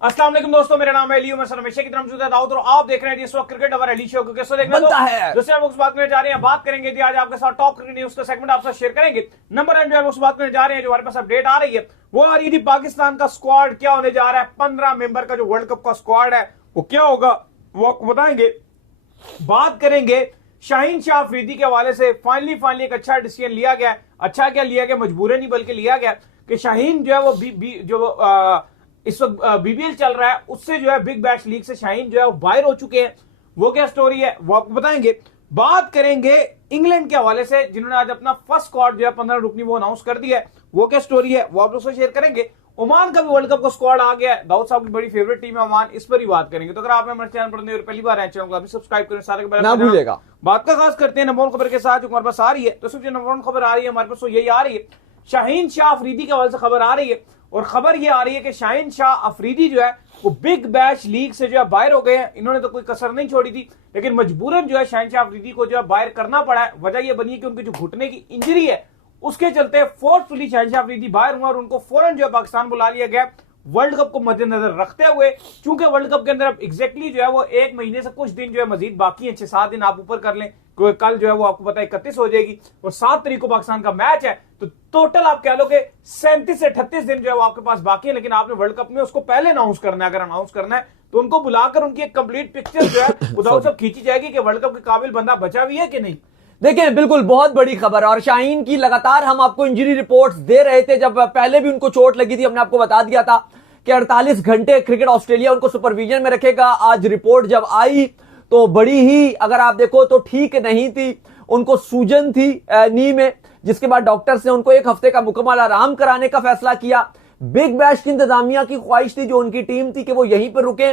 अस्सलाम वालेकुम दोस्तों, मेरा नाम है अली उमर सर, हमेशा की तरह मौजूद है दाऊद और आप देख रहे हैं इस वक्त क्रिकेट अवर अली शो को। कैसे देखना बनता है दूसरे हम बात करने जा रहे हैं, बात करेंगे जी आज आपके साथ टॉप क्रिकेट न्यूज का सेगमेंट आपसे शेयर करेंगे। नंबर 1 जो है बात करने जा रहे हैं, जो हमारे पास अपडेट आ रही है वो आ रही थी पाकिस्तान का स्क्वाड क्या होने जा रहा है। 15 मेंबर का जो वर्ल्ड कप का स्क्वाड है वो क्या होगा वो आपको बताएंगे। बात करेंगे शाहीन शाह अफरीदी के हवाले से फाइनली एक अच्छा डिसीजन लिया गया। अच्छा क्या लिया गया, मजबूरन नहीं बल्कि लिया गया कि शाहीन जो है वो इस वक्त बीबीएल चल रहा है उससे जो है बिग बैश लीग से शाहीन जो है वो बाहर हो चुके हैं। वो क्या स्टोरी है वो आपको बताएंगे। बात करेंगे इंग्लैंड के हवाले से जिन्होंने आज अपना फर्स्ट स्क्वाड जो है 15 रुकनी वो अनाउंस कर दिया है। वो क्या स्टोरी है वो आप लोग से शेयर करेंगे। ओमान का भी वर्ल्ड कप का स्क्वाड आ गया है, दाऊद साहब की बड़ी फेवरेट टीम है ओमान, इस पर ही बात करेंगे। तो अगर आप हमारे चैनल पर नए पहली बार हैं चैनल को अभी सब्सक्राइब करें, सारे के ना भूलिएगा। बात का खास करते हैं नंबर 1 खबर के साथ जो हमारे पास आ रही है। तो सबसे नंबर 1 खबर आ रही है हमारे पास तो यही आ रही है, शाहीन शाह अफरीदी के हवाले से खबर आ रही है। और खबर यह आ रही है कि शाहीन शाह अफरीदी जो है वो बिग बैश लीग से जो है बाहर हो गए हैं। इन्होंने तो कोई कसर नहीं छोड़ी थी, लेकिन मजबूरन जो है शाहीन शाह अफरीदी को जो है बाहर करना पड़ा है। वजह यह बनी है कि उनकी जो घुटने की इंजरी है उसके चलते फोर्सफुली शाहीन शाह अफरीदी बाहर हुआ और उनको फौरन जो है पाकिस्तान बुला लिया गया वर्ल्ड कप को मद्देनजर रखते हुए। चूंकि वर्ल्ड कप के अंदर अब एग्जैक्टली जो है वो 1 महीने से कुछ दिन जो है मजीद बाकी है, 6-7 दिन आप ऊपर कर लें, कल जो है वो आपको पता है 31 हो जाएगी और 7 तारीख को पाकिस्तान का मैच है। तो टोटल आप कह लो कि 37 से 38 दिन जो है वो आपके पास बाकी है। लेकिन आपने वर्ल्ड कप में उसको पहले अनाउंस करना है। अगर अनाउंस करना है तो उनको बुलाकर उनकी एक कंप्लीट पिक्चर जो है उदाहरण सब खींची जाएगी कि वर्ल्ड कप के काबिल बंदा बचा भी है कि नहीं। देखिए बिल्कुल बहुत बड़ी खबर। और शाहीन की लगातार हम आपको इंजरी रिपोर्ट्स दे रहे थे, जब पहले भी उनको चोट लगी थी हमने आपको बता दिया था कि 48 घंटे क्रिकेट ऑस्ट्रेलिया उनको सुपरविजन में रखेगा। आज रिपोर्ट जब आई तो बड़ी ही, अगर आप देखो तो ठीक नहीं थी, उनको सूजन थी नी में, जिसके बाद डॉक्टर्स ने उनको 1 हफ्ते का मुकम्मल आराम कराने का फैसला किया। बिग बैश की इंतजामिया की ख्वाहिश थी, जो उनकी टीम थी, कि वो यहीं पर रुके,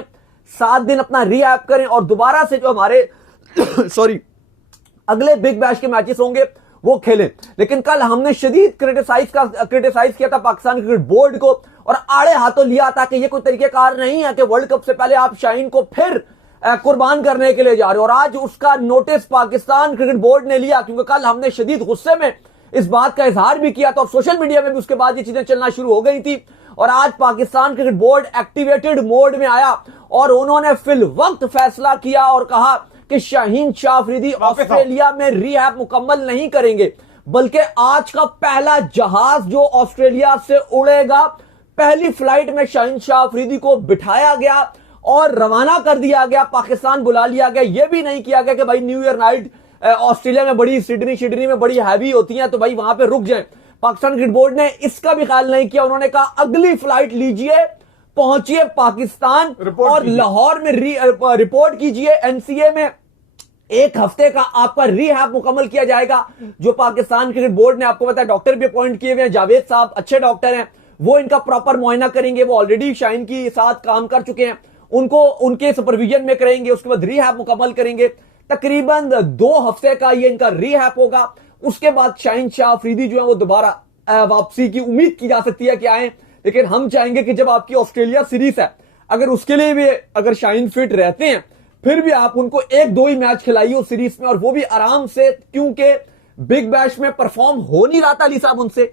7 दिन अपना रिहैब करें और दोबारा से जो हमारे सॉरी अगले बिग बैश के मैचेस होंगे वो खेलें। लेकिन कल हमने शदीद क्रिटिसाइज किया था पाकिस्तान क्रिकेट बोर्ड को और आड़े हाथों लिया था कि ये कोई तरीकेकार नहीं है कि वर्ल्ड कप से पहले आप शाहीन को फिर कुर्बान करने के लिए जा रहे हो। और आज उसका नोटिस पाकिस्तान क्रिकेट बोर्ड ने लिया, क्योंकि कल हमने शदीद गुस्से में इस बात का इजहार भी किया था और सोशल मीडिया में भी उसके बाद ये चीजें चलना शुरू हो गई थी। और आज Pakistan cricket board activated mode में आया और उन्होंने फिल वक्त फैसला किया और कहा कि शाहीन शाह अफरीदी ऑस्ट्रेलिया में रिहैब मुकम्मल नहीं करेंगे, बल्कि आज का पहला जहाज जो ऑस्ट्रेलिया से उड़ेगा, पहली फ्लाइट में शाहीन शाह अफरीदी को बिठाया गया और रवाना कर दिया गया, पाकिस्तान बुला लिया गया। यह भी नहीं किया गया कि भाई न्यू ईयर नाइट ऑस्ट्रेलिया में बड़ी, सिडनी में बड़ी हैवी होती है तो भाई वहां पे रुक जाए। पाकिस्तान क्रिकेट बोर्ड ने इसका भी ख्याल नहीं किया। उन्होंने कहा अगली फ्लाइट लीजिए, पहुंचिए पाकिस्तान और लाहौर में रिपोर्ट कीजिए। एनसीए में 1 हफ्ते का आपका रिहैब मुकम्मल किया जाएगा। जो पाकिस्तान क्रिकेट बोर्ड ने आपको बताया, डॉक्टर भी अपॉइंट किए हुए हैं, जावेद साहब अच्छे डॉक्टर हैं, वो इनका प्रॉपर मुआयना करेंगे। वो ऑलरेडी शाहीन के साथ काम कर चुके हैं, उनको उनके सुपरविजन में करेंगे, उसके बाद रिहैब मुकम्मल करेंगे। तकरीबन 2 हफ्ते का ये इनका रिहैब होगा। उसके बाद शाहीन शाह अफरीदी जो है वो दोबारा वापसी की उम्मीद की जा सकती है कि आए। लेकिन हम चाहेंगे कि जब आपकी ऑस्ट्रेलिया सीरीज है, अगर उसके लिए भी अगर शाहीन फिट रहते हैं, फिर भी आप उनको 1-2 ही मैच खिलाइए उस सीरीज में, और वो भी आराम से, क्योंकि बिग बैश में परफॉर्म हो नहीं रहा था अली साहब, उनसे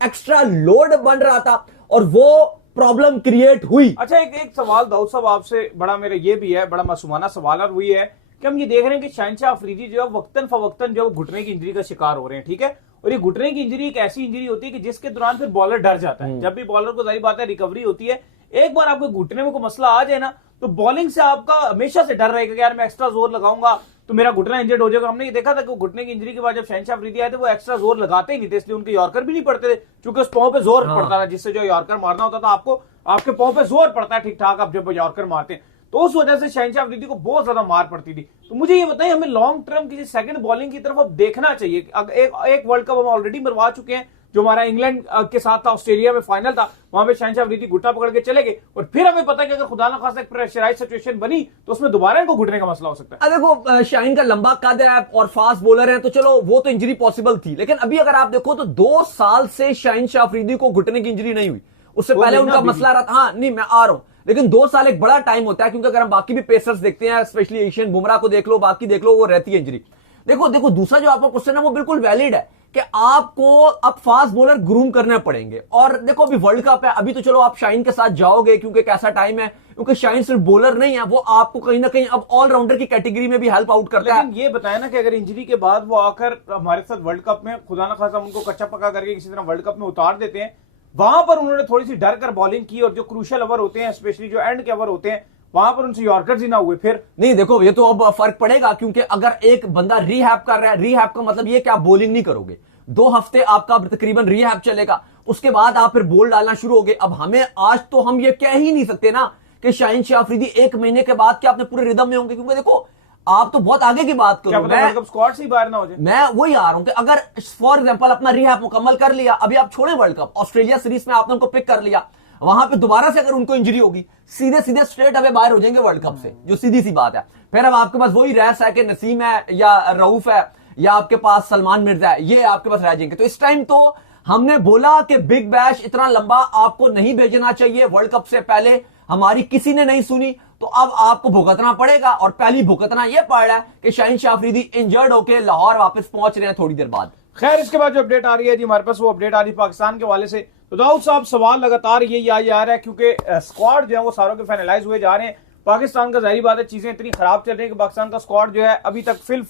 एक्स्ट्रा लोड बन रहा था और वो प्रॉब्लम क्रिएट हुई। अच्छा, एक सवाल दाऊद साहब आपसे, बड़ा मेरा ये भी है, बड़ा मासूमाना सवाल, और वही है कि हम ये देख रहे हैं कि शाहीन शाह अफरीदी जो है वक्तन फवक्तन जो घुटने की इंजरी का शिकार हो रहे हैं, ठीक है। और ये घुटने की इंजरी एक ऐसी इंजरी होती है कि जिसके दौरान फिर बॉलर डर जाता है। जब भी बॉलर को, जाहिर बात है, रिकवरी होती है, एक बार आपको घुटने में कोई मसला आ जाए ना, तो बॉलिंग से आपका हमेशा से डर रहेगा कि यार मैं एक्स्ट्रा जोर लगाऊंगा तो मेरा घुटना इंजर्ड हो जाएगा। हमने ये देखा था कि घुटने की इंजरी के बाद जब शाहीन शाह अफरीदी आए थे वो एक्स्ट्रा जोर लगाते ही नहीं थे, इसलिए उनके यॉर्कर भी नहीं पड़ते थे, क्योंकि उस पांव पे जोर पड़ता था, जिससे जो यॉर्कर मारना होता था आपको, आपके पांव पे जोर पड़ता है ठीक ठाक आप जब यॉर्कर मारते हैं, तो उस वजह से शाहीन शाह अफरीदी को बहुत ज्यादा मार पड़ती थी। तो मुझे ये बताइए, हमें लॉन्ग टर्म किसी सेकंड बॉलिंग की तरफ अब देखना चाहिए। एक वर्ल्ड कप हम ऑलरेडी मरवा चुके हैं, जो हमारा इंग्लैंड के साथ था, ऑस्ट्रेलिया में फाइनल था, वहां पे शाहीन शाह अफरीदी घुटना पकड़ के चले गए, और फिर हमें पता है कि अगर खुदा न खास्ता एक प्रेशराइज सिचुएशन बनी तो उसमें दोबारा इनको घुटने का मसला हो सकता है। देखो शाहीन का लंबा कद है और फास्ट बॉलर है, तो चलो वो तो इंजरी पॉसिबल थी। लेकिन अभी अगर आप देखो तो 2 साल से शाहीन शाह अफरीदी को घुटने की इंजरी नहीं हुई। उससे पहले उनका मसला रहा था, हाँ नहीं मैं आ रहा हूं, लेकिन 2 साल एक बड़ा टाइम होता है, क्योंकि अगर हम बाकी भी पेसर्स देखते हैं, स्पेशली एशियन, बुमराह को देख लो, बाकी देख लो, वो रहती है इंजरी। देखो दूसरा जो आपका क्वेश्चन है वो बिल्कुल वैलिड है कि आपको अब फास्ट बॉलर ग्रूम करने पड़ेंगे। और देखो अभी वर्ल्ड कप है, अभी तो चलो आप शाहीन के साथ जाओगे क्योंकि कैसा टाइम है, क्योंकि शाहीन सिर्फ बॉलर नहीं है, वो आपको कहीं ना कहीं अब ऑलराउंडर की कैटेगरी में भी हेल्प आउट करता है। लेकिन ये बताया ना कि अगर इंजरी के बाद वो आकर हमारे साथ वर्ल्ड कप में खुदा ना खासा उनको कच्चा पका करके किसी तरह वर्ल्ड कप में उतार देते हैं, वहां पर उन्होंने थोड़ी सी डर कर बॉलिंग की और जो क्रूशियल ओवर होते हैं, स्पेशली जो एंड के ओवर होते हैं, वहां पर उनसे यॉर्कर्स ही ना हुए। फिर नहीं देखो ये तो अब फर्क पड़ेगा, क्योंकि अगर एक बंदा रीहैब कर रहा है, रीहैब का मतलब ये कि आप बॉलिंग नहीं करोगे, 2 हफ्ते आपका तकरीबन रीहैब चलेगा, उसके बाद आप फिर बॉल डालना शुरू होगे। अब हमें आज तो हम ये कह ही नहीं सकते ना कि शाहीन शाह अफरीदी 1 महीने के बाद क्या अपने पूरे रिदम में होंगे, क्योंकि देखो आप तो बहुत आगे की बात करो, वर्ल्ड कप स्क्वाड से ही बाहर ना हो जाए। मैं वही आ रहा हूं कि अगर फॉर एग्जांपल अपना रिहैब मुकम्मल कर लिया, अभी आप छोड़े वर्ल्ड कप, ऑस्ट्रेलिया सीरीज में आपने उनको पिक कर लिया, वहां पे दोबारा से अगर उनको इंजरी होगी, सीधे सीधे स्ट्रेट अवे बाहर हो जाएंगे वर्ल्ड कप से, जो सीधी सी बात है। फिर अब आपके पास वही रेस है कि नसीम है या रऊफ है या आपके पास सलमान मिर्जा है, ये आपके पास रह जाएंगे। तो इस टाइम तो हमने बोला कि बिग बैश इतना लंबा आपको नहीं भेजना चाहिए वर्ल्ड कप से पहले, हमारी किसी ने नहीं सुनी, तो अब आपको भुगतना पड़ेगा। और पहली भुगतना यह पड़ रहा है कि शाहीन शाह अफरीदी इंजर्ड होकर लाहौर वापस पहुंच रहे हैं थोड़ी देर बाद। खैर इसके बाद जो अपडेट आ रही है जी हमारे पास, वो अपडेट आ रही है पाकिस्तान के हवाले से। तो दाऊद साहब सवाल लगातार ये आ रहा है, क्योंकि स्क्वाड जो है वो सारों के फाइनलाइज हुए जा रहे हैं। पाकिस्तान का जाहिर बात है चीजें इतनी खराब चल रही है कि पाकिस्तान का स्क्वाड जो है अभी तक फिल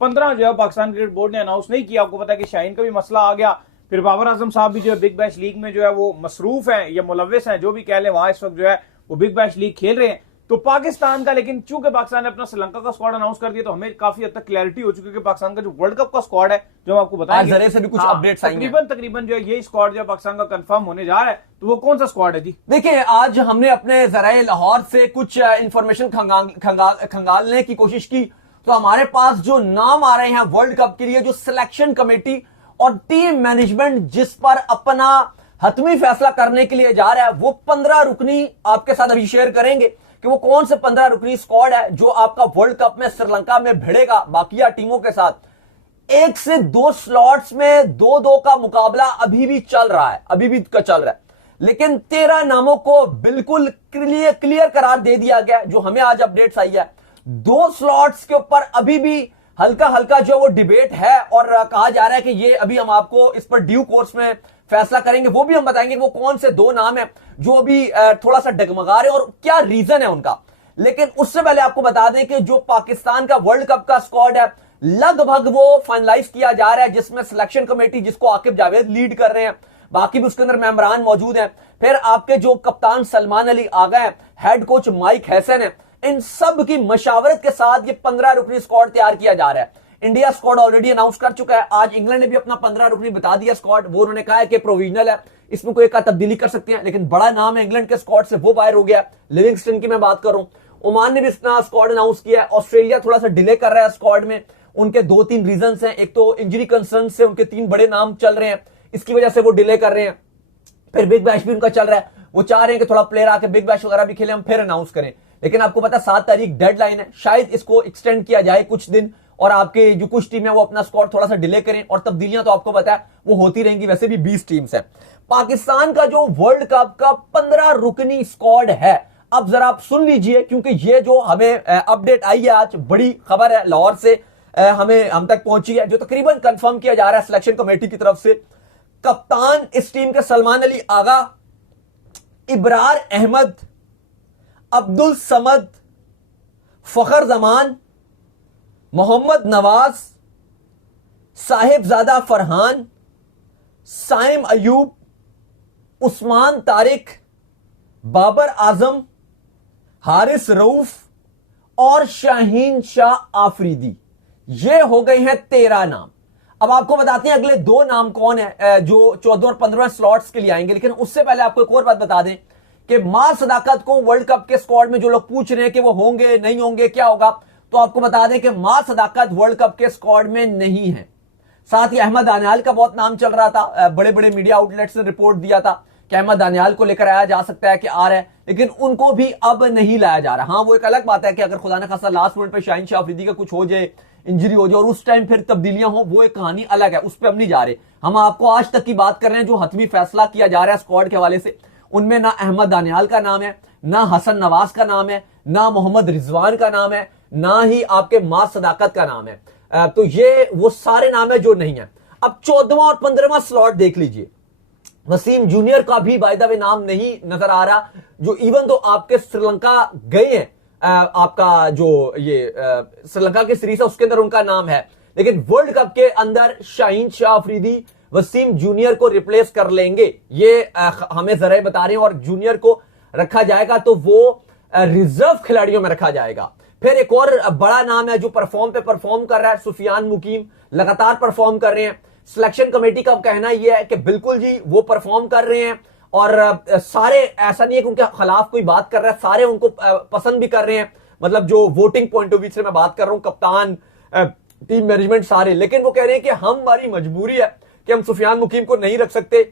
15 जो है पाकिस्तान क्रिकेट बोर्ड ने अनाउंस नहीं किया। आपको पता है कि शाहीन का भी मसला आ गया, फिर बाबर आजम साहब भी जो है बिग बैश लीग में जो है वो मसरूफ हैं या मुलव्विस हैं, जो भी कह लें, वहां इस वक्त जो है वो बिग बैश लीग खेल रहे हैं। तो पाकिस्तान का, लेकिन चूंकि पाकिस्तान ने अपना श्रीलंका का स्क्वाड अनाउंस कर दिया, तो हमें काफी हद तक क्लैरिटी हो चुकी है कि पाकिस्तान का जो वर्ल्ड कप का स्क्वाड है, जो हम आपको बताएंगे, जरिए से भी कुछ अपडेट्स आएंगे, तकरीबन जो है ये स्क्वाड जो है पाकिस्तान का कंफर्म होने जा रहा है। तो वो कौन सा स्क्वाड है जी? देखिए आज हमने अपने जराए लाहौर से कुछ इंफॉर्मेशन खंगालने की कोशिश की, तो हमारे पास जो नाम आ रहे हैं वर्ल्ड कप के लिए, जो सिलेक्शन कमेटी और टीम मैनेजमेंट जिस पर अपना हतमी फैसला करने के लिए जा रहा है, वो 15 रुकनी आपके साथ अभी शेयर करेंगे कि वो कौन से 15 रुकनी स्क्वाड है जो आपका वर्ल्ड कप में श्रीलंका में भिड़ेगा बाकिया टीमों के साथ। 1 से 2 स्लॉट्स में 2-2 का मुकाबला अभी भी चल रहा है, लेकिन 13 नामों को बिल्कुल क्लियर करार दे दिया गया, जो हमें आज अपडेट्स आई है। 2 स्लॉट्स के ऊपर अभी भी हल्का जो वो डिबेट है, और कहा जा रहा है कि ये अभी हम आपको इस पर ड्यू कोर्स में फैसला करेंगे, वो भी हम बताएंगे वो कौन से 2 नाम है जो अभी थोड़ा सा डगमगा रहे हैं और क्या रीजन है उनका। लेकिन उससे पहले आपको बता दें कि जो पाकिस्तान का वर्ल्ड कप का स्क्वाड है लगभग वो फाइनलाइज किया जा रहा है, जिसमें सिलेक्शन कमेटी जिसको आकिब जावेद लीड कर रहे हैं, बाकी भी उसके अंदर मेंबरान मौजूद हैं, फिर आपके जो कप्तान सलमान अली आगा है, हेड कोच माइक हैसन है, इन सब की मशावरत के साथ ये 15 रुकनी स्क्वाड तैयार किया जा रहा है। इंडिया स्क्वाड ऑलरेडी अनाउंस कर चुका है, आज इंग्लैंड ने भी अपना 15 रुकनी बता दिया स्क्वाड, वो उन्होंने कहा है कि प्रोविजनल है, इसमें कोई एक तब्दीली कर सकते हैं, लेकिन बड़ा नाम है इंग्लैंड के स्क्वाड से वो बाहर हो गया। लिविंगस्टन की मैं बात करूं, ओमान ने भी अपना स्क्वाड अनाउंस किया है, ऑस्ट्रेलिया थोड़ा सा डिले कर रहा है स्क्वाड में, उनके 2-3 रीजन हैं, एक तो इंजरी कंसर्न से उनके 3 बड़े नाम चल रहे हैं, इसकी वजह से वो डिले कर रहे हैं। फिर बिग बैश भी उनका चल रहा है, वो चाह रहे हैं कि थोड़ा प्लेयर आके बिग बैश वगैरह भी खेले, हम फिर अनाउंस करें। लेकिन आपको पता 7 तारीख डेडलाइन है, शायद इसको एक्सटेंड किया जाए कुछ दिन, और आपके जो कुछ टीम है वो अपना स्क्वाड थोड़ा सा डिले करें, और तब्दीलियां तो आपको पता है वो होती रहेंगी, वैसे भी 20 टीम्स है। पाकिस्तान का जो वर्ल्ड कप का 15 रुकनी स्क्वाड है, अब जरा आप सुन लीजिए, क्योंकि ये जो हमें अपडेट आई है आज, बड़ी खबर है लाहौर से हम तक पहुंची है, जो तकरीबन कंफर्म किया जा रहा है सिलेक्शन कमेटी की तरफ से। कप्तान इस टीम के सलमान अली आगा, इब्रार अहमद, अब्दुल समद, फखर जमान, मोहम्मद नवाज, साहिबजादा फरहान, साइम अयूब, उस्मान तारिक, बाबर आजम, हारिस रऊफ और शाहीन शाह आफरीदी। ये हो गए हैं 13 नाम। अब आपको बताते हैं अगले 2 नाम कौन है जो 14 और 15 स्लॉट्स के लिए आएंगे। लेकिन उससे पहले आपको एक और बात बता दें कि मां सदाकत को वर्ल्ड कप के स्क्वाड में जो लोग पूछ रहे हैं कि वो होंगे नहीं होंगे क्या होगा, तो आपको बता दें कि मां सदाकत वर्ल्ड कप के स्क्वाड में नहीं है। साथ ही अहमद दानियाल का बहुत नाम चल रहा था, बड़े बड़े मीडिया आउटलेट्स ने रिपोर्ट दिया था कि अहमद दानियाल को लेकर आया जा सकता है कि आ रहा है, लेकिन उनको भी अब नहीं लाया जा रहा। हाँ, वो एक अलग बात है कि अगर खुदा न खासा लास्ट मिनट पे शाहीन शाह अफरीदी का कुछ हो जाए, इंजरी हो जाए और उस टाइम फिर तब्दीलियां हो, वो एक कहानी अलग है, उस पर हम नहीं जा रहे। हम आपको आज तक की बात कर रहे हैं जो हतमी फैसला किया जा रहा है स्क्वाड के हवाले से, उनमें ना अहमद दानियाल का नाम है, ना हसन नवाज का नाम है, ना मोहम्मद रिजवान का नाम है, ना ही आपके मां सदाकत का नाम है। तो ये वो सारे नाम है जो नहीं है। अब 14वां और 15वां स्लॉट देख लीजिए, वसीम जूनियर का भी बाय द वे नाम नहीं नजर आ रहा, जो इवन तो आपके श्रीलंका गए हैं, आपका जो ये श्रीलंका की सीरीज है उसके अंदर उनका नाम है, लेकिन वर्ल्ड कप के अंदर शाहीन शाह अफरीदी वसीम जूनियर को रिप्लेस कर लेंगे, ये हमें जरा बता रहे हैं, और जूनियर को रखा जाएगा तो वो रिजर्व खिलाड़ियों में रखा जाएगा। फिर एक और बड़ा नाम है जो परफॉर्म कर रहा है, सुफियान मुकीम लगातार परफॉर्म कर रहे हैं। सिलेक्शन कमेटी का कहना यह है कि बिल्कुल जी वो परफॉर्म कर रहे हैं, और सारे, ऐसा नहीं है कि उनके खिलाफ कोई बात कर रहा है, सारे उनको पसंद भी कर रहे हैं, मतलब जो वोटिंग पॉइंट ऑफ व्यू से मैं बात कर रहा हूं, कप्तान, टीम मैनेजमेंट सारे। लेकिन वो कह रहे हैं कि हमारी मजबूरी है कि हम सुफियान मुकीम को नहीं रख सकते,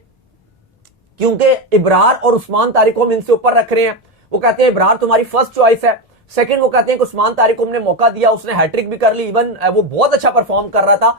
क्योंकि इब्रार और उस्मान तारिक को हम इनसे ऊपर रख रहे हैं। वो कहते हैं इब्रार तुम्हारी फर्स्ट चॉइस है, सेकंड वो कहते हैं कि उस्मान तारिक को हमने मौका दिया, उसने हैट्रिक भी कर ली, इवन वो बहुत अच्छा परफॉर्म कर रहा था,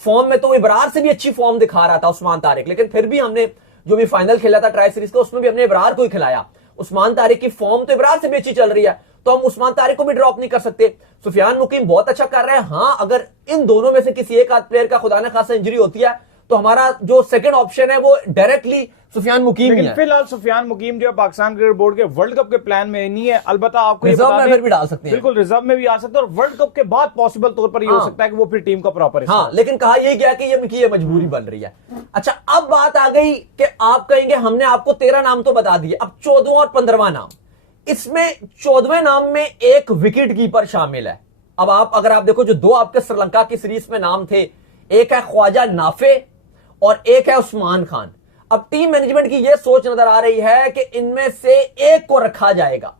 फॉर्म में तो इब्रार से भी अच्छी फॉर्म दिखा रहा था उस्मान तारिक, लेकिन फिर भी हमने जो भी फाइनल खेला था ट्राई सीरीज का उसमें भी हमने इब्रार को ही खिलाया। उस्मान तारिक की फॉर्म तो इब्रार से भी अच्छी चल रही है, तो हम उस्मान तारिक को भी ड्रॉप नहीं कर सकते। सुफियान मुकीम बहुत अच्छा कर रहे हैं, हाँ अगर इन दोनों में से किसी एक आध प्लेयर का खुदा न खासा इंजरी होती है तो हमारा जो सेकंड ऑप्शन है वो डायरेक्टली सुफियान मुकीम ही है। फिलहाल सुफियान मुकीम जो पाकिस्तान क्रिकेट बोर्ड के वर्ल्ड कप के प्लान में नहीं है, अलबत्ता आपको रिजर्व में फिर भी डाल सकते हैं, बिल्कुल रिजर्व में भी आ सकते हैं, और वर्ल्ड कप के बाद पॉसिबल तौर पर ये हो सकता है कि वो फिर टीम का प्रॉपर हाँ, लेकिन कहा यह गया कि ये उनकी मजबूरी बन रही है। अच्छा, अब बात आ गई कि आप कहेंगे हमने आपको 13 नाम तो बता दिए, अब 14वां और 15वां नाम, इसमें 14वें नाम में एक विकेट कीपर शामिल है। अब अगर आप देखो जो दो आपके श्रीलंका की सीरीज में नाम थे, एक है ख्वाजा नाफे और एक है उस्मान खान। अब टीम मैनेजमेंट की यह सोच नजर आ रही है कि इनमें से एक को रखा जाएगा।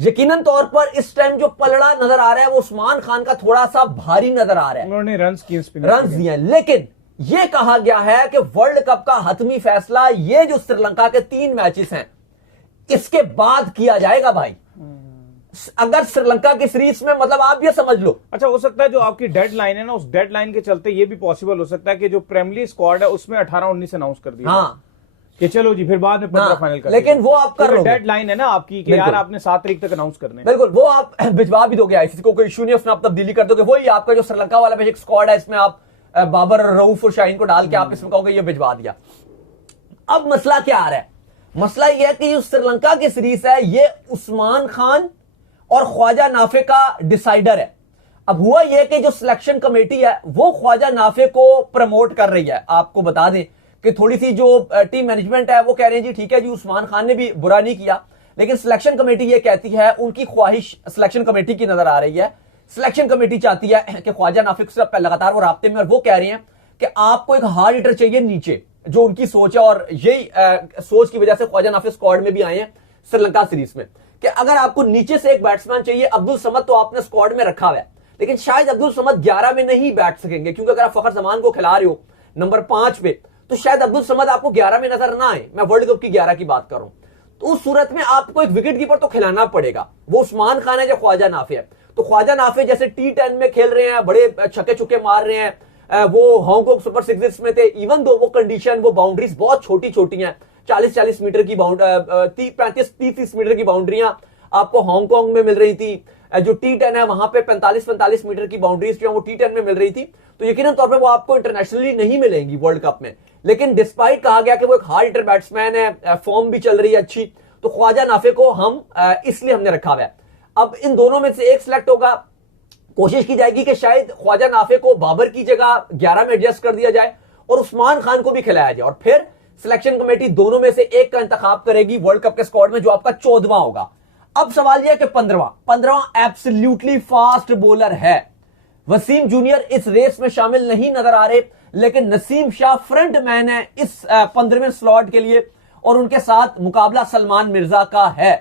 यकीनन तौर पर इस टाइम जो पलड़ा नजर आ रहा है वो उस्मान खान का थोड़ा सा भारी नजर आ रहा है, उन्होंने रन दिए हैं, लेकिन यह कहा गया है कि वर्ल्ड कप का हतमी फैसला ये जो श्रीलंका के 3 मैचेस हैं इसके बाद किया जाएगा भाई। अगर श्रीलंका की सीरीज में, मतलब आप ये समझ लो, अच्छा हो सकता है जो आपकी डेडलाइन है ना, उस डेडलाइन के चलते ये भी पॉसिबल हो सकता है कि जो प्रीमियर लीग स्क्वाड है उसमें 18-19 अनाउंस कर दिया, हाँ कि चलो जी फिर बाद में 15 फाइनल कर, लेकिन वो आप कर लोगे, डेडलाइन है ना आपकी कि यार आपने 7 तारीख तक अनाउंस करने, बिल्कुल वो आप भिजवा भी दोगे, आईसीसी को कोई इशू नहीं, उसमें आप तब्दीली कर दोगे। वही आपका जो श्रीलंका वाला बेसिक स्क्वाड है इसमें आप बाबर, रऊफ और शाहीन को डाल के आप इसमें कहोगे ये भिजवा दिया। अब मसला क्या आ रहा है? मसला यह है कि जो श्रीलंका की सीरीज है ये उस्मान खान और ख्वाजा नाफे का डिसाइडर है। अब हुआ यह कि जो सिलेक्शन कमेटी है वो ख्वाजा नाफे को प्रमोट कर रही है। आपको बता दें कि थोड़ी सी जो टीम मैनेजमेंट है वो कह रहे हैं जी ठीक है जी, उस्मान खान ने भी बुरा नहीं किया, लेकिन सिलेक्शन कमेटी ये कहती है, उनकी ख्वाहिश सिलेक्शन कमेटी की नजर आ रही है, सिलेक्शन कमेटी चाहती है कि ख्वाजा नाफे से लगातार वो राब्ते में, और वो कह रहे हैं कि आपको एक हार्ड हिटर चाहिए नीचे, जो उनकी सोच है, और यही सोच की वजह से ख्वाजा नाफे स्क्वाड में भी आए हैं श्रीलंका सीरीज में, कि अगर आपको नीचे से एक बैट्समैन चाहिए, अब्दुल समद तो आपने स्क्वाड में रखा हुआ है, लेकिन शायद अब्दुल समद 11 में नहीं बैठ सकेंगे, क्योंकि अगर आप फखर जमान को खिला रहे हो नंबर 5 पे, तो शायद अब्दुल समद आपको 11 में नजर ना आए। मैं वर्ल्ड कप की 11 की बात कर रहा हूं, तो उस सूरत में आपको एक विकेट कीपर तो खिलाना पड़ेगा। वो उस्मान खान है जो ख्वाजा नाफे है, तो ख्वाजा नाफे जैसे T10 में खेल रहे हैं, बड़े छक्के चुक्के मार रहे हैं, वो हांगकांग सुपर सिक्सर्स में थे, इवन दो वो कंडीशन, वो बाउंड्रीज बहुत छोटी छोटी हैं, 40-40 मीटर की बाउंड्री, 35-30 मीटर की बाउंड्रियां आपको हांगकांग में मिल रही थी, जो T10 है वहां पे 45-45 मीटर की बाउंड्रीज जो वो T10 में मिल रही थी, तो यकीनन तौर पे वो आपको इंटरनेशनली नहीं मिलेंगी वर्ल्ड कप में। लेकिन डिस्पाइट कहा गया कि वो एक हार्ड हिटर बैट्समैन है, फॉर्म भी चल रही है अच्छी, तो ख्वाजा नाफे को हम इसलिए हमने रखा हुआ है। अब इन दोनों में से एक सिलेक्ट होगा, कोशिश की जाएगी कि शायद ख्वाजा नाफे को बाबर की जगह 11 में एडजस्ट कर दिया जाए और उस्मान खान को भी खिलाया जाए, और फिर सिलेक्शन कमेटी दोनों में से एक का इंतखाब करेगी वर्ल्ड कप के स्क्वाड में, जो आपका 14वां होगा। अब सवाल यह कि 15वां एब्सोल्युटली फास्ट बॉलर है। वसीम जूनियर इस रेस में शामिल नहीं नजर आ रहे, लेकिन नसीम शाह फ्रंट मैन है इस 15वें स्लॉट के लिए, और उनके साथ मुकाबला सलमान मिर्जा का है।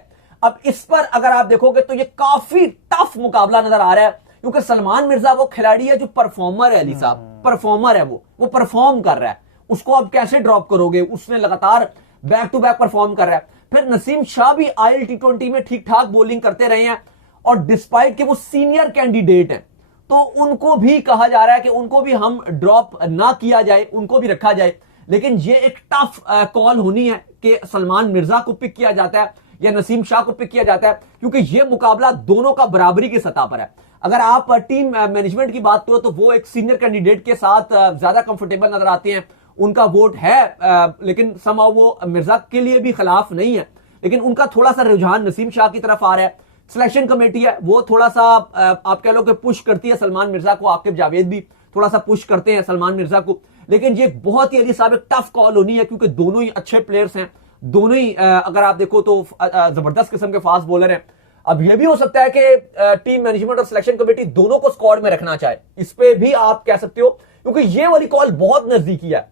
अब इस पर अगर आप देखोगे तो ये काफी टफ मुकाबला नजर आ रहा है, क्योंकि सलमान मिर्जा वो खिलाड़ी है जो परफॉर्मर है, अली साहब परफॉर्मर है, वो परफॉर्म कर रहा है, उसको आप कैसे ड्रॉप करोगे? उसने लगातार बैक टू बैक परफॉर्म कर रहा है। फिर नसीम शाह भी IL T20 में ठीक ठाक बॉलिंग करते रहे हैं, और डिस्पाइट कि वो सीनियर कैंडिडेट हैं, तो उनको भी कहा जा रहा है कि उनको भी हम ड्रॉप ना किया जाए, उनको भी रखा जाए। लेकिन ये एक टफ कॉल होनी है कि सलमान मिर्जा को पिक किया जाता है या नसीम शाह को पिक किया जाता है, क्योंकि यह मुकाबला दोनों का बराबरी की सतह पर है। अगर आप टीम मैनेजमेंट की बात करो तो वो एक सीनियर कैंडिडेट के साथ ज्यादा कंफर्टेबल नजर आते हैं, उनका वोट है, लेकिन समाव वो मिर्जा के लिए भी खिलाफ नहीं है, लेकिन उनका थोड़ा सा रुझान नसीम शाह की तरफ आ रहा है। सिलेक्शन कमेटी है वो थोड़ा सा आप कह लो कि पुश करती है सलमान मिर्जा को, आकिब जावेद भी थोड़ा सा पुश करते हैं सलमान मिर्जा को, लेकिन ये बहुत ही अली साहब एक टफ कॉल होनी है, क्योंकि दोनों ही अच्छे प्लेयर्स हैं, दोनों ही अगर आप देखो तो जबरदस्त किस्म के फास्ट बॉलर हैं। अब यह भी हो सकता है कि टीम मैनेजमेंट और सिलेक्शन कमेटी दोनों को स्क्वाड में रखना चाहे, इस पे भी आप कह सकते हो, क्योंकि ये वाली कॉल बहुत नजदीकी है।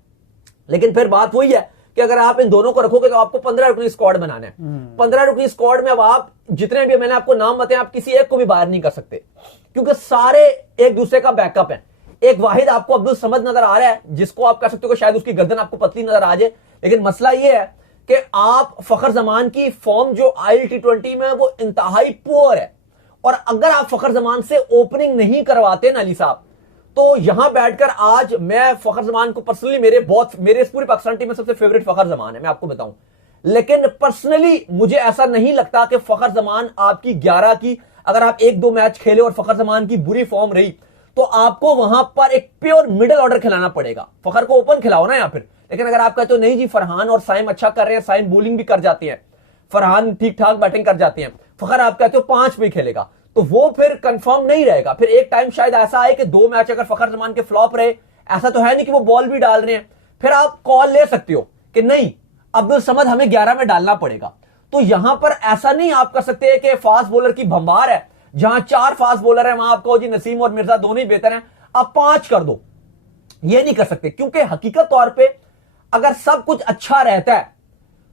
लेकिन फिर बात वही है कि अगर आप इन दोनों को रखोगे तो आपको 15 रुकनी स्क्वाड बनाना है। 15 रुकनी स्क्वाड में अब आप जितने भी मैंने आपको नाम बताए, आप किसी एक को भी बाहर नहीं कर सकते, क्योंकि सारे एक दूसरे का बैकअप है। एक वाहिद आपको अब्दुल समद नजर आ रहा है, जिसको आप कह सकते हो कि शायद उसकी गर्दन आपको पतली नजर आ जाए, लेकिन मसला यह है कि आप फखर जमान की फॉर्म जो ILT20 में है वो इंतहाई पुअर है, और अगर आप फखर जमान से ओपनिंग नहीं करवाते ना अली साहब, तो यहां बैठकर आज मैं फखर जमान को पर्सनली मेरे इस पूरी पाकिस्तान टीम में सबसे फेवरेट फखर जमान है, मैं आपको बताऊं, लेकिन पर्सनली मुझे ऐसा नहीं लगता कि फखर जमान आपकी 11 की, अगर आप 1-2 मैच खेले और फखर जमान की बुरी फॉर्म रही तो आपको वहां पर एक प्योर मिडिल ऑर्डर खिलाना पड़ेगा। फखर को ओपन खिलाओ ना या फिर, लेकिन अगर आप कहते हो नहीं जी फरहान और साइम अच्छा कर रहे हैं, साइम बॉलिंग भी कर जाते हैं, फरहान ठीक ठाक बैटिंग कर जाते हैं, फखर आप कहते हो 5 पे खेलेगा, तो वो फिर कंफर्म नहीं रहेगा। फिर एक टाइम शायद ऐसा आए कि 2 मैच अगर फखर जमान के फ्लॉप रहे, ऐसा तो है नहीं कि वो बॉल भी डाल रहे हैं, फिर आप कॉल ले सकते हो कि नहीं अब्दुल समद हमें 11 में डालना पड़ेगा। तो यहां पर ऐसा नहीं आप कर सकते कि फास्ट बॉलर की भंबार है, जहां 4 फास्ट बॉलर है वहां आपको जी नसीम और मिर्जा दोनों ही बेहतर हैं, आप 5 कर दो, ये नहीं कर सकते, क्योंकि हकीकत तौर पे अगर सब कुछ अच्छा रहता है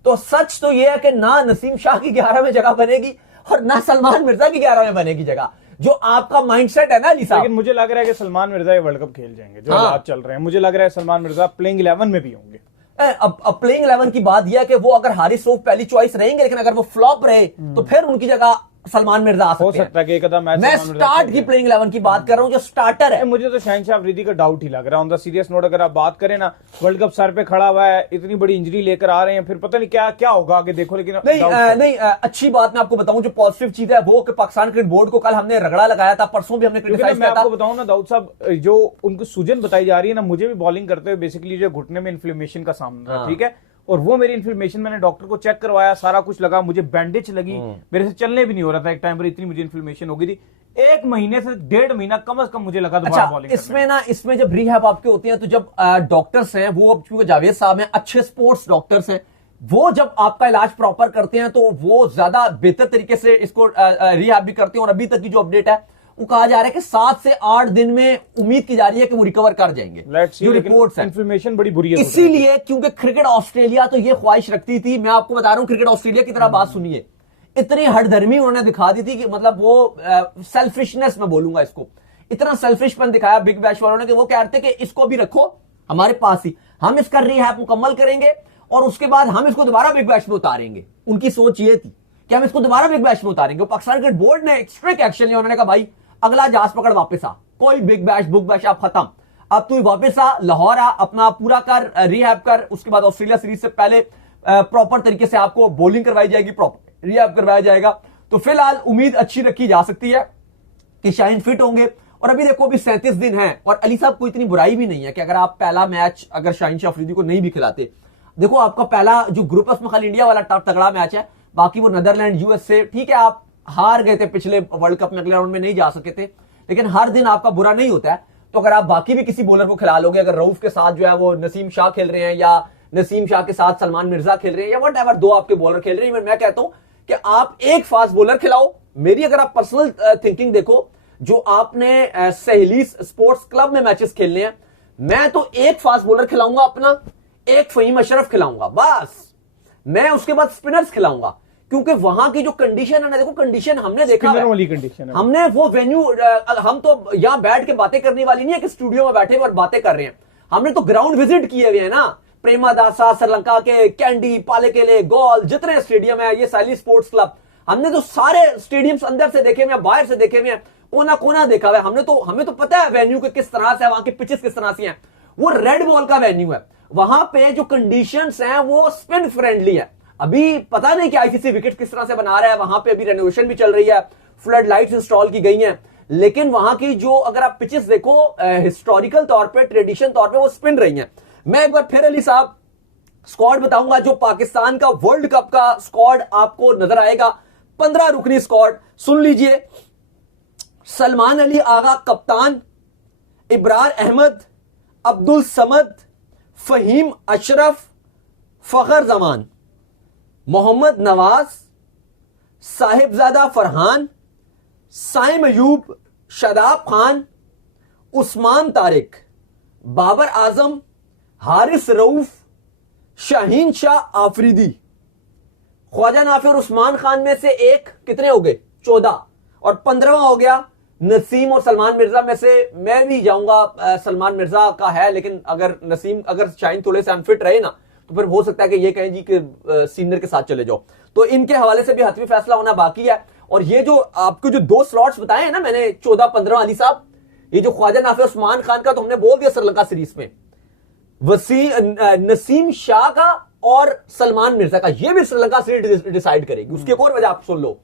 तो सच तो यह है कि ना नसीम शाह की 11 में जगह बनेगी और ना सलमान मिर्जा की 11 में बनेगी जगह, जो आपका माइंडसेट है ना अली साहब। लेकिन मुझे लग रहा है कि सलमान मिर्जा ये वर्ल्ड कप खेल जाएंगे, जो हालात चल रहे हैं, मुझे लग रहा है सलमान मिर्जा प्लेइंग 11 में भी होंगे। अब प्लेइंग 11 की बात यह है कि वो अगर हारिस रऊफ पहली चॉइस रहेंगे, लेकिन अगर वो फ्लॉप रहे तो फिर उनकी जगह सलमान मिर्जा आ सकते हैं। कि एक आधा मैच मैं स्टार्ट की प्लेइंग 11 की बात कर रहा हूं, जो स्टार्टर है। मुझे तो शहनशाह अफरीदी का डाउट ही लग रहा है। ऑन द सीरियस नोट अगर आप बात करें ना, वर्ल्ड कप सर पे खड़ा हुआ है, इतनी बड़ी इंजरी लेकर आ रहे हैं, फिर पता नहीं क्या क्या होगा आगे, देखो। लेकिन नहीं अच्छी बात मैं आपको बताऊं, जो पॉजिटिव चीज है वो कि पाकिस्तान क्रिकेट बोर्ड को कल हमने रगड़ा लगाया था, परसों भी हमने क्रिटिसाइज किया था। मैं आपको बताऊं ना दाऊद साहब, जो उनको सूजन बताई जा रही है ना, मुझे भी बॉलिंग करते हुए बेसिकली जो घुटने में इन्फ्लेमेशन का सामना, ठीक है, और वो मेरी इन्फ्लेमेशन, मैंने डॉक्टर को चेक करवाया, सारा कुछ लगा, मुझे बैंडेज लगी, मेरे से चलने भी नहीं हो रहा था एक टाइम पर, इतनी मुझे इन्फ्लेमेशन हो गई थी। 1 महीने से 1.5 महीना कम से कम मुझे लगा दोबारा बॉलिंग इसमें जब रिहैब आपके होते हैं, तो जब डॉक्टर्स हैं वो, क्योंकि जावेद साहब हैं अच्छे स्पोर्ट्स डॉक्टर्स हैं, वो जब आपका इलाज प्रॉपर करते हैं तो वो ज्यादा बेहतर तरीके से इसको रिहैब भी करते हैं। और अभी तक की जो अपडेट है वो कहा जा रहा है कि 7 से 8 दिन में उम्मीद की जा रही है कि वो रिकवर कर जाएंगे। जो रिपोर्ट्स हैं, इन्फ्लेमेशन बड़ी बुरी है, इसीलिए क्योंकि क्रिकेट ऑस्ट्रेलिया तो ये ख्वाहिश रखती थी, मैं आपको बता रहा हूं, क्रिकेट ऑस्ट्रेलिया की तरह बात सुनिए, इतनी हठधर्मी उन्होंने दिखा दी थी कि मतलब वो सेल्फिशनेस मैं बोलूंगा इसको, इतना सेल्फिशपन दिखाया बिग बैश वालों ने कि वो कह रहे थे कि इसको भी रखो हमारे पास ही, हम इसका रिहैब मुकम्मल करेंगे और उसके बाद हम इसको दोबारा बिग बैश में उतारेंगे। उनकी सोच ये थी कि हम इसको दोबारा बिग बैश में उतारेंगे। पाकिस्तान क्रिकेट बोर्ड ने स्ट्रिक्ट एक्शन लिया, उन्होंने कहा भाई अगला जहाज पकड़ वापस आ, कोई बिग बैश बुक बैश आप खत्म, अब तू वापस आ, लाहौर आ, अपना पूरा कर, रिहैब कर, उसके बाद ऑस्ट्रेलिया सीरीज से पहले प्रॉपर तरीके से आपको बॉलिंग करवाई जाएगी, प्रॉपर रिहैब करवाया जाएगा। तो फिलहाल उम्मीद अच्छी रखी जा सकती है कि शाहीन फिट होंगे। और अभी देखो अभी 37 दिन है, और अली साहब को इतनी बुराई भी नहीं है कि अगर आप पहला मैच अगर शाहीन शाह अफरीदी को नहीं भी खिलाते, देखो आपका पहला जो ग्रुप है उसमें खाली इंडिया वाला तगड़ा मैच है, बाकी वो नीदरलैंड यूएस से, ठीक है आप हार गए थे पिछले वर्ल्ड कप में, अगले राउंड में नहीं जा सके थे, लेकिन हर दिन आपका बुरा नहीं होता है। तो अगर आप बाकी भी किसी बॉलर को खिला लोगे, अगर रऊफ के साथ जो है वो नसीम शाह खेल रहे हैं, या नसीम शाह के साथ सलमान मिर्जा खेल रहे हैं, या वट एवर 2 आपके बॉलर खेल रहे हैं, मैं कहता हूं कि आप एक फास्ट बॉलर खिलाओ। मेरी अगर आप पर्सनल थिंकिंग देखो, जो आपने सहेलीस स्पोर्ट्स क्लब में मैचेस खेलने हैं, मैं तो एक फास्ट बॉलर खिलाऊंगा अपना, एक फहीम अशरफ खिलाऊंगा बस, मैं उसके बाद स्पिनर्स खिलाऊंगा, क्योंकि वहां की जो कंडीशन है ना, देखो कंडीशन हमने देखा है, वाली कंडीशन है, हमने वो वेन्यू, हम तो यहां बैठ के बातें करने वाली नहीं है कि स्टूडियो में बैठे और बातें कर रहे हैं, हमने तो ग्राउंड विजिट किए हुए हैं ना, प्रेमादासा, श्रीलंका के कैंडी, पालेकेले, गोल, जितने स्टेडियम है, ये सैली स्पोर्ट्स क्लब, हमने तो सारे स्टेडियम्स अंदर से देखे हुए हैं, बाहर से देखे हुए हैं, कोना कोना देखा हुआ है, हमें तो पता है वेन्यू के किस तरह से है, वहां के पिचेस किस तरह से हैं। वो रेड बॉल का वेन्यू है, वहां पे जो कंडीशंस हैं वो स्पिन फ्रेंडली है। अभी पता नहीं कि आईसीसी विकेट किस तरह से बना रहा है, वहां पे अभी रेनोवेशन भी चल रही है, फ्लड लाइट्स इंस्टॉल की गई हैं, लेकिन वहां की जो अगर आप पिचेस देखो हिस्टोरिकल तौर पे, ट्रेडिशन तौर पे वो स्पिन रही हैं। मैं एक बार फिर अली साहब स्क्वाड बताऊंगा जो पाकिस्तान का वर्ल्ड कप का स्क्वाड आपको नजर आएगा, 15 रुकनी स्क्वाड सुन लीजिए। सलमान अली आगा कप्तान, इब्रार अहमद, अब्दुल समद, फहीम अशरफ, फखर जमान, मोहम्मद नवाज, साहिबजादा फरहान, साइम अयूब, शादाब खान, उस्मान तारिक, बाबर आजम, हारिस रऊफ, शाहीन शाह आफरीदी। ख्वाजा नाफिर उस्मान खान में से एक कितने हो गए? 14, और 15वां हो गया नसीम और सलमान मिर्जा में से मैं भी जाऊंगा, सलमान मिर्जा का है, लेकिन अगर शाहीन थोड़े से अनफिट रहे ना तो फिर हो सकता है कि ये कहें जी कि सीनियर के साथ चले जाओ। तो इनके हवाले से भी हतमी फैसला होना बाकी है। और ये जो आपको जो 2 स्लॉट्स बताए हैं ना मैंने 14-15 अली साहब, ये जो ख्वाजा नाफिर उस्मान खान का तो हमने बोल दिया श्रीलंका सीरीज में, नसीम शाह का और सलमान मिर्जा का, ये भी श्रीलंका सीरीज डिसाइड करेगी। उसकी एक और वजह आप सुन लो,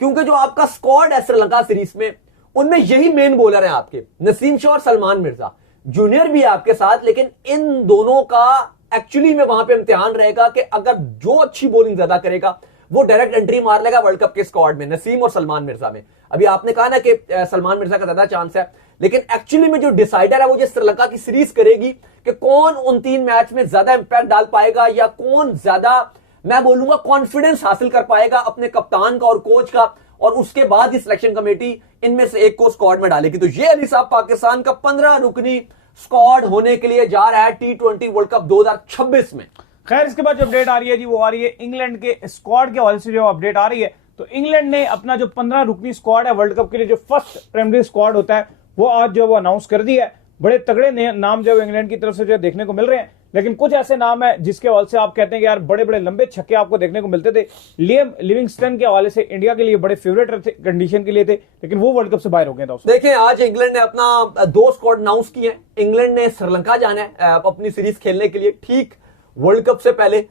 क्योंकि जो आपका स्क्वाड है श्रीलंका सीरीज में उनमें यही मेन बॉलर हैं आपके, नसीम शाह और सलमान मिर्जा। जूनियर भी है आपके साथ, लेकिन इन दोनों का एक्चुअली में वहां पे इम्तिहान रहेगा कि अगर जो अच्छी बॉलिंग ज्यादा करेगा वो डायरेक्ट एंट्री मार लेगा वर्ल्ड कप के स्क्वाड में, नसीम और सलमान मिर्जा में। अभी आपने कहा ना कि सलमान मिर्जा का ज्यादा चांस है, लेकिन एक्चुअली में जो डिसाइडर है वो जो श्रीलंका की सीरीज करेगी कि कौन उन 3 मैच में ज्यादा इंपैक्ट डाल पाएगा या कौन ज्यादा, मैं बोलूंगा, कॉन्फिडेंस हासिल कर पाएगा अपने कप्तान का और कोच का, और उसके बाद ही सिलेक्शन कमेटी इनमें से एक को स्क्वाड में डालेगी। तो ये अली साहब पाकिस्तान का 15 रुकनी स्क्वाड होने के लिए जा रहा है T20 वर्ल्ड कप 2026 में। खैर, इसके बाद जो अपडेट आ रही है जी वो आ रही है इंग्लैंड के स्क्वाड के हवाले से जो अपडेट आ रही है। तो इंग्लैंड ने अपना जो 15 रुकनी स्क्वाड है वर्ल्ड कप के लिए, जो फर्स्ट प्राइमरी स्क्वाड होता है, वो आज जो वो अनाउंस कर दिया है। बड़े तगड़े नाम जो इंग्लैंड की तरफ से जो देखने को मिल रहे हैं, लेकिन कुछ ऐसे नाम है जिसके हवाले से आप कहते हैं कि यार बड़े बड़े लंबे छक्के आपको देखने को मिलते थे। लियम लिविंगस्टन के हवाले से इंडिया के लिए बड़े फेवरेट कंडीशन के लिए थे, लेकिन वो वर्ल्ड कप से बाहर हो गए थे। देखिए, आज इंग्लैंड ने अपना 2 स्क्वाड अनाउंस किए हैं। इंग्लैंड ने श्रीलंका जाना है अपनी सीरीज खेलने के लिए ठीक वर्ल्ड कप से पहले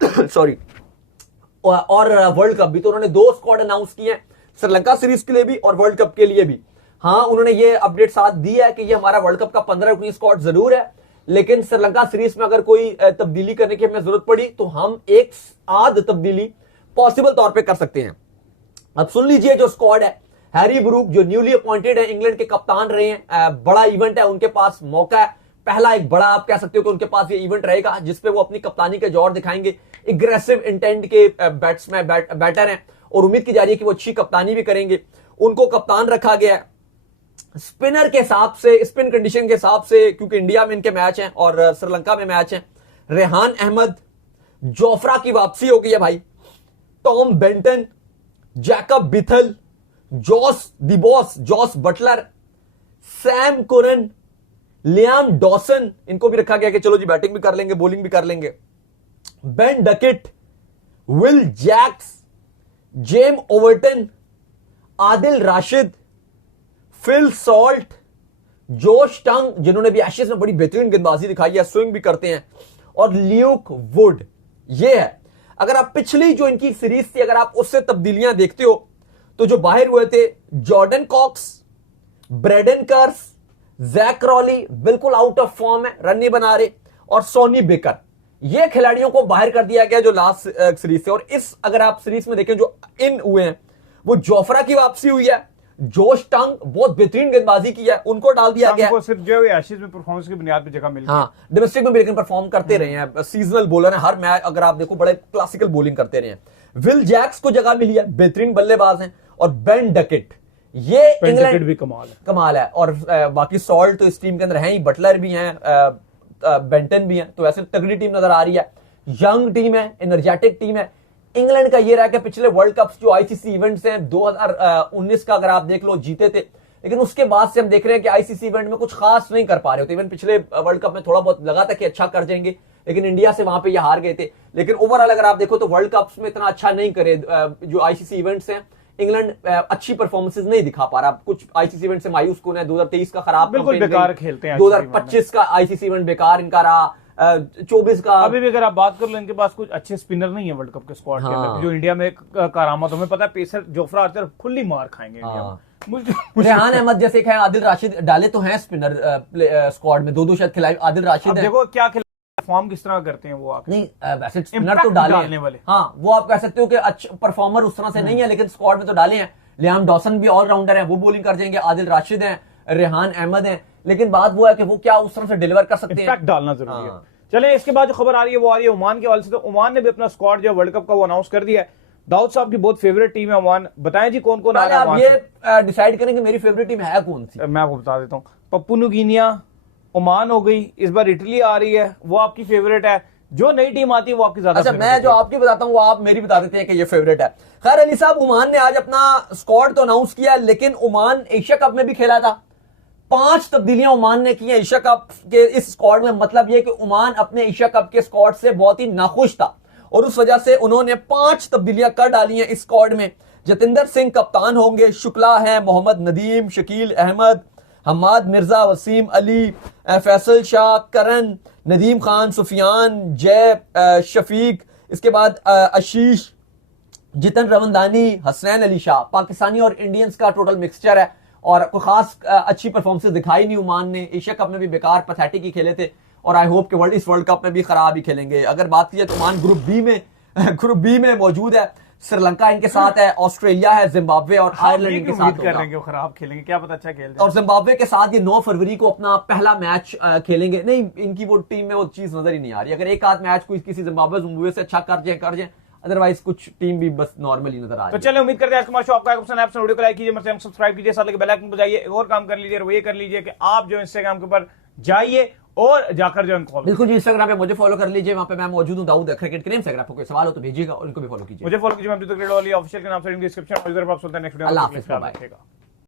सॉरी, और वर्ल्ड कप भी, तो उन्होंने 2 स्क्वाड अनाउंस किए हैं, श्रीलंका सीरीज के लिए भी और वर्ल्ड कप के लिए भी। हाँ, उन्होंने ये अपडेट साथ दी है कि ये हमारा वर्ल्ड कप का 15 रुकनी स्क्वाड जरूर है, लेकिन श्रीलंका सीरीज में अगर कोई तब्दीली करने की हमें जरूरत पड़ी तो हम एक आध तब्दीली पॉसिबल तौर पे कर सकते हैं। अब सुन लीजिए जो स्क्वाड है, हैरी ब्रूक जो न्यूली अपॉइंटेड है, इंग्लैंड के कप्तान रहे हैं, बड़ा इवेंट है उनके पास, मौका है पहला, एक बड़ा आप कह सकते हो कि उनके पास ये इवेंट रहेगा जिसपे वो अपनी कप्तानी के जोर दिखाएंगे। एग्रेसिव इंटेंट के बैटर हैं और उम्मीद की जा रही है कि वो अच्छी कप्तानी भी करेंगे। उनको कप्तान रखा गया है स्पिनर के हिसाब से, स्पिन कंडीशन के हिसाब से, क्योंकि इंडिया में इनके मैच हैं और श्रीलंका में मैच हैं। रेहान अहमद, जोफ्रा की वापसी हो गई है भाई, Tom Banton, Jacob Bethell, Jos Buttler, Sam Curran, Liam Dawson, इनको भी रखा गया कि चलो जी बैटिंग भी कर लेंगे बॉलिंग भी कर लेंगे। Ben Duckett, Will Jacks, Jamie Overton, Adil Rashid, Phil Salt, Josh Tongue जिन्होंने भी एशेज में बड़ी बेहतरीन गेंदबाजी दिखाई है, स्विंग भी करते हैं, और ल्यूक वुड। ये है, अगर आप पिछली जो इनकी सीरीज थी अगर आप उससे तब्दीलियां देखते हो तो जो बाहर हुए थे जॉर्डन कॉक्स, ब्रेडन कर्स, जैक रॉली बिल्कुल आउट ऑफ फॉर्म है, रन नहीं बना रहे, और सोनी बेकर, ये खिलाड़ियों को बाहर कर दिया गया जो लास्ट सीरीज से। और इस अगर आप सीरीज में देखें जो इन हुए हैं वो जोफ्रा की वापसी हुई है, जोश टंग बहुत बेहतरीन गेंदबाजी की है, उनको डाल दिया गया, सिर्फ जो है एशेज में परफॉर्मेंस की बुनियाद पे जगह मिल गई। हाँ, डोमेस्टिक में भी लेकिन परफॉर्म करते रहे हैं, सीजनल बॉलर है, हर मैच अगर आप देखो बड़े क्लासिकल बॉलिंग करते रहे हैं। विल जैक्स को जगह मिली है, बेहतरीन बल्लेबाज हैं, और बेन डकेट, ये इंग्लैंड भी कमाल है। और बाकी सॉल्ट तो इस टीम के अंदर हैं ही, बटलर भी हैं, बेंटन भी हैं, तो वैसे तगड़ी टीम नजर आ रही है, यंग टीम है, एनर्जेटिक टीम है। इंग्लैंड का ये रहा कि पिछले वर्ल्ड कप जो आईसीसी इवेंट्स हैं 2019 का अगर आप देख लो जीते थे, लेकिन उसके बाद से हम देख रहे हैं कि आईसीसी इवेंट में कुछ खास नहीं कर पा रहे होते। इवन पिछले वर्ल्ड कप में थोड़ा बहुत लगा था कि अच्छा कर जाएंगे, लेकिन इंडिया से वहां पे ये हार गए थे। लेकिन ओवरऑल अगर आप देखो तो वर्ल्ड कप्स में इतना अच्छा नहीं करे, जो आईसीसी इवेंट्स हैं इंग्लैंड अच्छी परफॉर्मेंसेज नहीं दिखा पा रहा। कुछ आईसीसी इवेंट से मायूस कौन है, 2023 का खराब, बिल्कुल बेकार खेलते हैं, 2025 का आईसीसी इवेंट बेकार इनका रहा, 24 का। अभी भी अगर आप बात कर लो, इनके पास कुछ अच्छे स्पिनर नहीं है वर्ल्ड कप के स्क्वाड के अंदर जो इंडिया में करामत। हमें पता है पेसर जोफ्रा आर्चर खुली मार खाएंगे इंडिया में। रेहान अहमद जैसे एक है, आदिल राशिद डाले तो हैं स्पिनर स्क्वाड में, दो शायद खिलाड़ी आदिल राशिद है। देखो क्या फॉर्म किस तरह करते हैं वो आके। नहीं वैसे स्पिनर तो डालने वाले, हाँ वो आप कह सकते हो कि अच्छे परफॉर्मर उस तरह से नहीं है, लेकिन स्क्वाड में तो डाले हैं। लियाम डॉसन भी ऑलराउंडर है, वो बॉलिंग कर जाएंगे। आदिल राशिद हैं, रेहान अहमद हैं, लेकिन बात वो है कि वो क्या उस तरह से डिलीवर कर सकते हैं, इम्पैक्ट डालना जरूरी है। चले इसके बाद जो खबर आ रही है वो आ रही है ओमान के हवाले से। तो ओमान ने भी अपना स्क्वाड जो वर्ल्ड कप का वो अनाउंस कर दिया है। दाऊद साहब की बहुत फेवरेट टीम है ओमान, बताएं जी कौन कौन आ रहा है। आप ये डिसाइड करें कि मेरी फेवरेट टीम है कौन सी। मैं आपको बता देता हूँ, पप्पू न्यूगिनिया, ओमान हो गई, इस बार इटली आ रही है, वो आपकी फेवरेट है। जो नई टीम आती है वो आपकी ज्यादा। अच्छा मैं जो आपकी बताता हूँ वो आप मेरी बता देते हैं कि ये फेवरेट है। खैर अली साहब, ओमान ने आज अपना स्क्वाड तो अनाउंस किया, लेकिन ओमान एशिया कप में भी खेला था। 5 तब्दीलियां ओमान ने की हैं एशिया कप के इस स्क्वाड में। मतलब यह कि ओमान अपने एशिया कप के स्क्वाड से बहुत ही नाखुश था और उस वजह से उन्होंने 5 तब्दीलियां कर डाली हैं इस स्क्वाड में। जतिंदर सिंह कप्तान होंगे, शुक्ला है, मोहम्मद नदीम, शकील अहमद, हम्माद मिर्जा, वसीम अली, फैसल शाह, करण, नदीम खान, सुफियान, जय, शफीक, इसके बाद आशीष, जितन रवंदानी, हसनैन अली शाह। पाकिस्तानी और इंडियंस का टोटल मिक्सचर है और कोई खास अच्छी परफॉर्मेंस दिखाई नहीं ओमान ने। एशिया कप में भी बेकार पैथेटिक ही खेले थे और आई होप कि इस वर्ल्ड कप में भी खराब ही खेलेंगे। अगर बात की जाए तो ओमान ग्रुप बी में मौजूद है। श्रीलंका इनके साथ है, ऑस्ट्रेलिया है, जिम्बाब्वे और आयरलैंड इनके साथ कर रहे हैं कि वो खराब खेलेंगे, क्या पता अच्छा खेल जाए। और जिम्बाब्वे के साथ ये 9 फरवरी को अपना पहला मैच खेलेंगे। नहीं, इनकी वो टीम में वो चीज नजर ही नहीं आ रही। अगर एक आध मैच कोई किसी जिम्बाब्वे से अच्छा कर जाए, अदरवाइज कुछ टीम भी बस नॉर्मली नजर आ रही है। तो चलिए उम्मीद करते हैं आज हमारा शो आपको पसंद आया। वीडियो को लाइक कीजिए, मेरे चैनल सब्सक्राइब कीजिए, साथ लगे बेल आइकन बजाइए। एक और काम कर लीजिए, वो ये कर लीजिए कि आप जो इंस्टाग्राम के ऊपर जाइए और जाकर जो उनको बिल्कुल जी इंस्टाग्राम पे मुझे फॉलो कर लीजिए, वहां पे मैं मौजूद हूं दाऊद क्रिकेट के नेम से। अगर आपको कोई सवाल हो तो भेजिएगा और उनको भी फॉलो कीजिए। मुझे फॉलो कीजिए, मैं ऑफिशियल के नाम से डिस्क्रिप्शन में आप सुनते हैं। नेक्स्ट वीडियो अल्लाह हाफिज़, बाय।